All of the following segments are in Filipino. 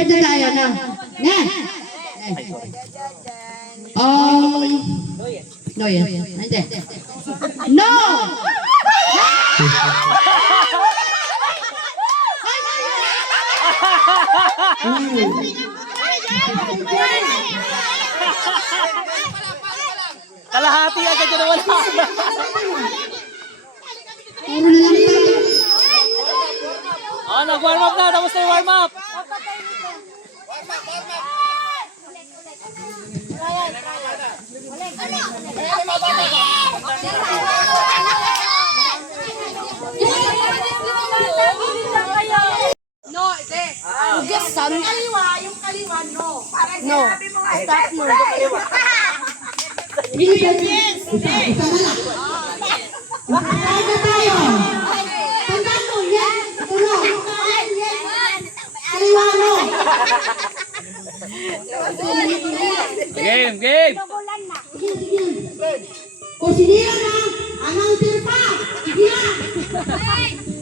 Ito tayo na. Na. No, yes. Hindi. No! Kalahati agad yun wala. Oh, nag-warm up na. Tapos na yung warm up. No, ite. Yes, son. Yung kaliwa, no. No. Stop mo. Yes! Makakain tayo! Tandaan mo, yes! Tulog! Kaliwa mo! Game! Kung sinira na, announcer pa! Sige na!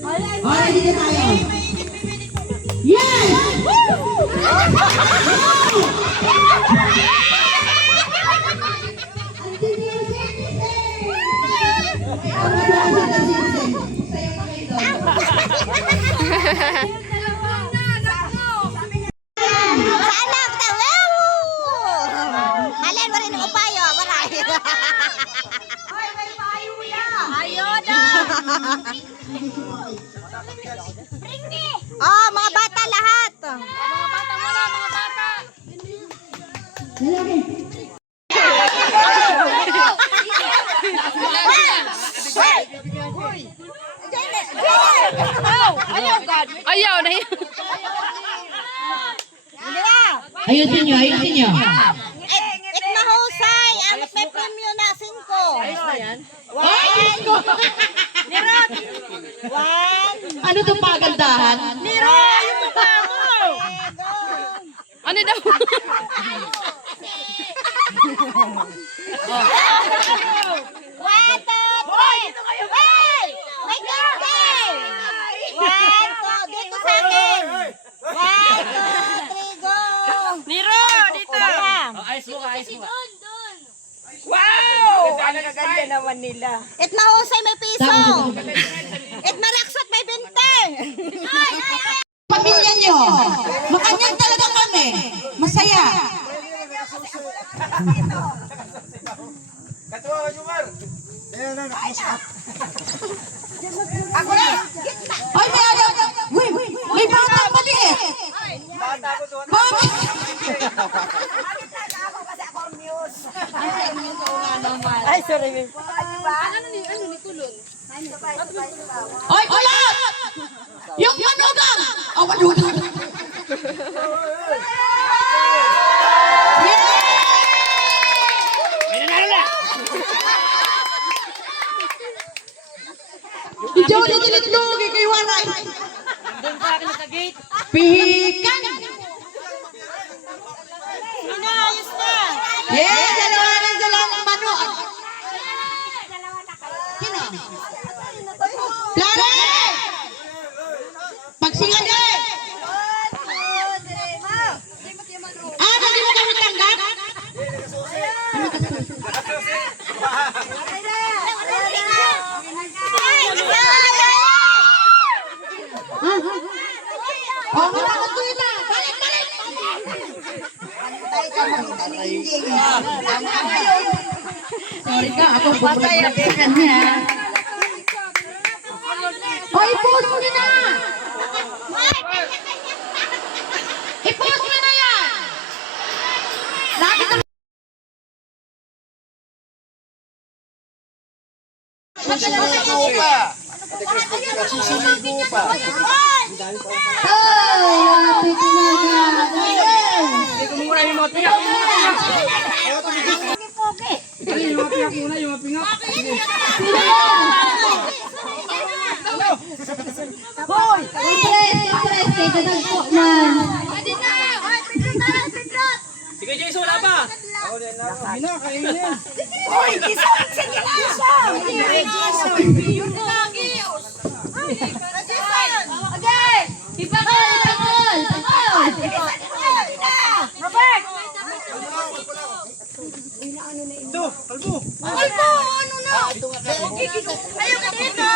Okay, dito tayo! Yes! Halin mo rin ang upayo, marami. Ay, may payo yan. Ayun oh, mga bata lahat. Mga bata muna, mga bata. Ayaw na yun. Ayusin nyo. It mahusay. Ang may premium na 5. Ayos na yan. Nirot. 1. Ano itong pagandahan? Nirot. Yung mukha mo. Ano daw? 1, 2, 3. Hey! May ganda! 1, 2. Dito sa akin. 1, 2, 3, go! Niro, dito. Ayos mo ka. Wow! Ang gaganda naman nila. It mahusay may piso. It maraksot may 20. Pamilya nyo, makanyang talaga kami. Masaya. Ako na. Ay, may ayaw. May bata maliit. Bakit? Ay, sorry. Ay, kulat! Yung manugang! Oh, manugang! May nanalo na. Ikaw na tinitlog, ikay waray! Doon sa akin sa gate. Pihikan! Inayos na. Yes, dalawa ng manu. Sino? Klare! Pagsingan niya eh! Hindi mo kami tanggap? Oh, matakot ko ito! Balik! Sorry ka, ako bubulak sa kanya. O, i-post mo na! I-post mo na yan! Lagi ka Hoy! Impress! Kay dadag po man. Sige, Jason, wala pa. Hoy, isang sige lang siya. Yun lagi. Okay! Ipakol! Ayaw ka dito!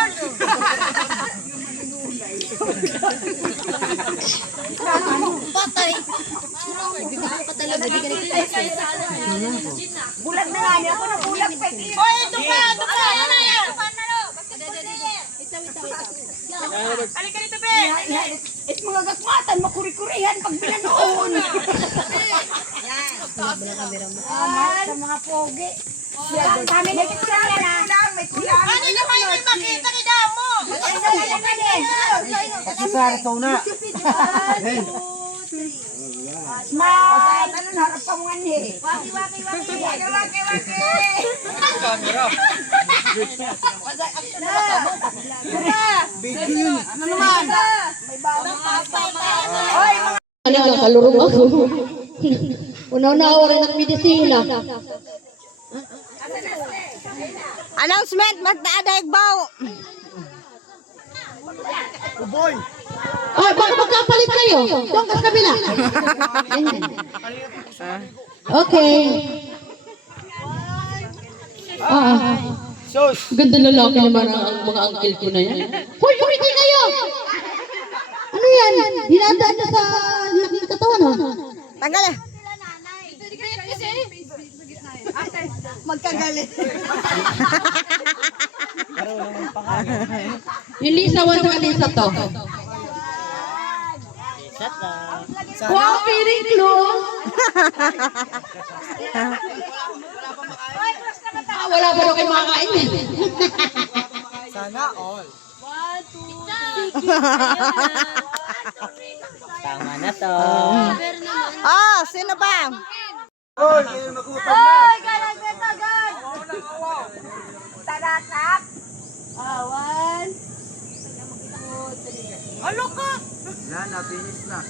Patay! Bulag na nga niya ako na bulag pa. Oy, ito pa! Ito pa! Ano na yan? Halika dito, be! At mga gakmatan, makuri-kurihan pag binanoon. Sa mga pogi. Kami na kita na. Ano na kayo may makita ni Damo? Pagsasara ito na. Smile! Ano na, harap pa mga ni? Waki. Camera. Ano naman? Ano ka, kalurong ako. Unaw-unaw rin ang medisina. Announcement, magdaadayag baw. Ay, baka magkapalit kayo. Doon ka sa kabila. Okay. Ganda lalaki naman ang mga uncle ko na yan. Hoy, kumiti kayo! Ano yan? Dinadaan na sa laki ng katawan, ha? Tanggal eh. Yung lisawan sa kanisa to. Wow, very close! Wala pa daw kayo makakain. Sana all. Tama na to. Oh, sino ba? Hoy, kayo mag-utang na. Ano ka? Yan, na-finish na.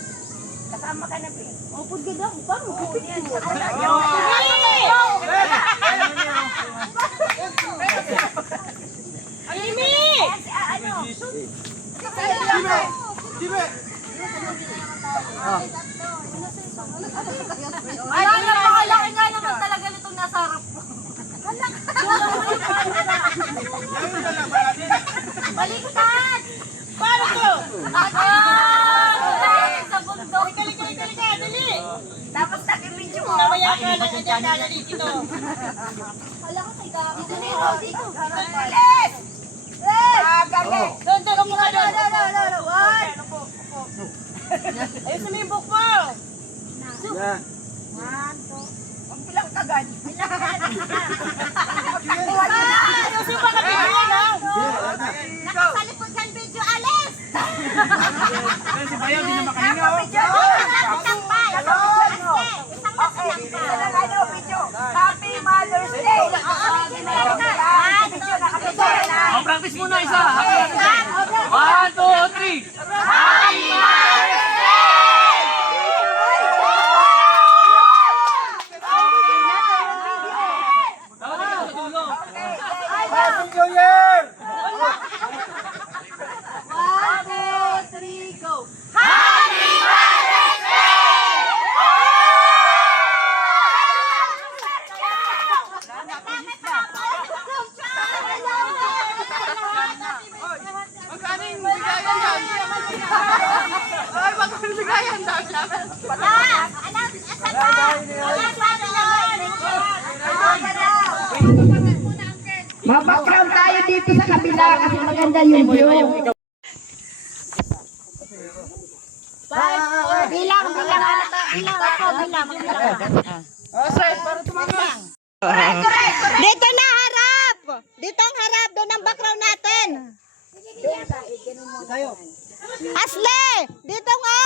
Ay, napakalaki nga naman talaga nitong nasa harap ko. Baliktad! Paano to? Sa bundok. Kalika, dali! Tapos nakimidyo mo. Mamaya ka lang ka dyan, dito. Hala ko kay Gabi. Dito ni Rosy. Pulis! Gabi! Doon ka muna doon. Ayun sa may book mo. Yan. Ilang kagad? Ayusin pa kami yun, ha? Nakasalikod video, Alice! Si Bayaw, di na makahinga, oh. Happy Mother's Day! Oh, practice muna isa. 1, 2, 3. Happy Mother's Day! Happy New Year! 1, 2, 3, go! Happy Mother's Mabackground tayo dito sa kabila kasi maganda yung view. Bilang ako. Dito na harap! Dito ang harap, doon ang background natin. Asle! Dito nga!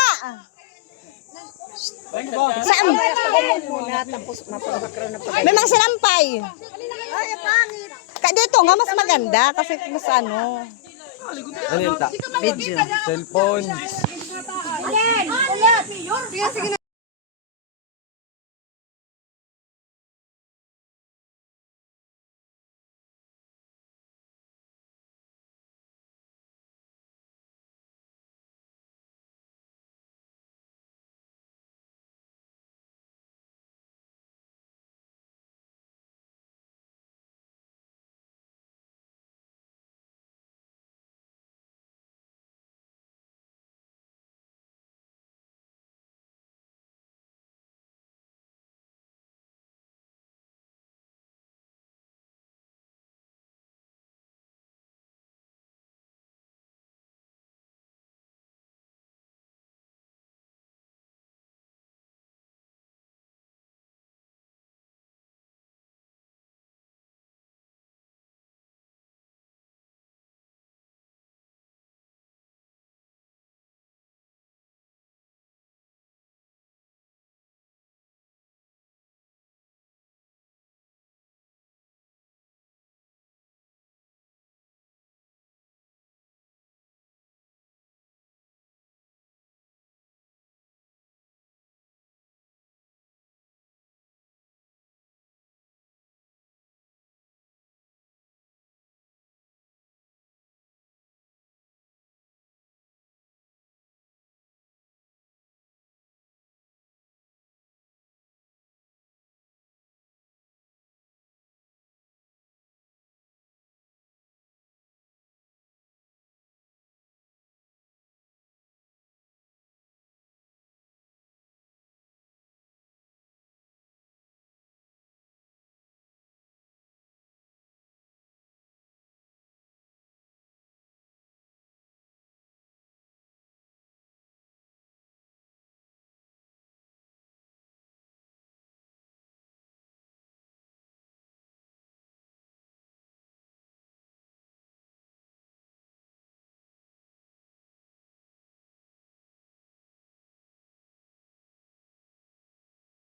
Saan? May mga sinampay. Dito nga, mas maganda kasi mas ano. Ano yun ta? Video. Cellphone. Sige, sige na.